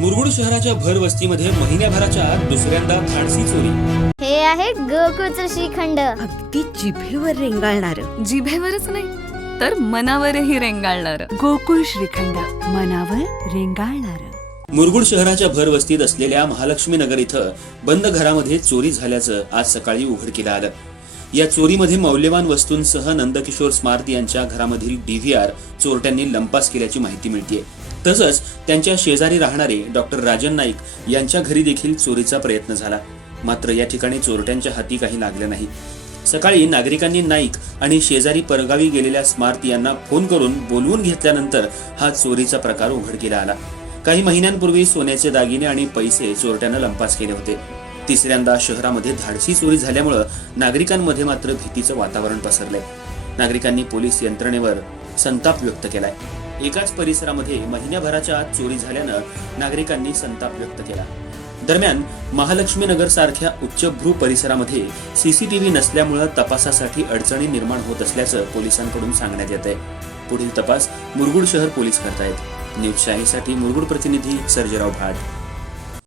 मुरगुड शहराच्या भर वस्तीमध्ये महिन्याभराच्या आत दुसऱ्यांदा धाडसी चोरी. हे आहे गोकुळचं श्रीखंड. अगदी जिभेवर रेंगाळणार. जिभेवरच नाही तर मनावरही रेंगाळणार. गोकुळ श्रीखंड मनावर रेंगाळणार. मुरगुड शहराच्या भर वस्तीत असलेल्या महालक्ष्मी नगर इथं बंद घरामध्ये चोरी झाल्याचं आज सकाळी उघडकीला आलं. या चोरीमध्ये मौल्यवान वस्तूंसह नंदकिशोर स्मार्त यांच्या घरामधील डीव्हीआर चोरट्यांनी लंपास केल्याची माहिती मिळतीये. तसंच त्यांच्या शेजारी राहणारे डॉक्टर राजन नाईक यांच्या घरी देखील चोरीचा प्रयत्न झाला. मात्र या ठिकाणी चोरट्यांच्या हाती काही लागलं नाही. सकाळी नागरिकांनी नाईक आणि शेजारी परगावी गेलेल्या स्मार्त यांना फोन करून बोलवून घेतल्यानंतर हा चोरीचा प्रकार उघडकीला आला. काही महिन्यांपूर्वी सोन्याचे दागिने आणि पैसे चोरट्यानं लंपास केले होते. तिसऱ्यांदा शहरामध्ये धाडसी चोरी झाल्यामुळं नागरिकांमध्ये मात्र भीतीचं वातावरण पसरलंय. नागरिकांनी पोलीस यंत्रणेवर संताप व्यक्त केलाय. एकाच परिसरामध्ये महिन्याभराच्या आत चोरी झाल्यानं नागरिकांनी संताप व्यक्त केला. दरम्यान महालक्ष्मी नगर सारख्या उच्चभ्रू परिसरामध्ये सीसीटीव्ही नसल्यामुळं तपासासाठी अडचणी निर्माण होत असल्याचं पोलिसांकडून सांगण्यात येत आहे पुढील तपास मुरगुड शहर पोलीस करतायत. न्यूज शाहीसाठी मुरगुड प्रतिनिधी सर्जेराव भाट.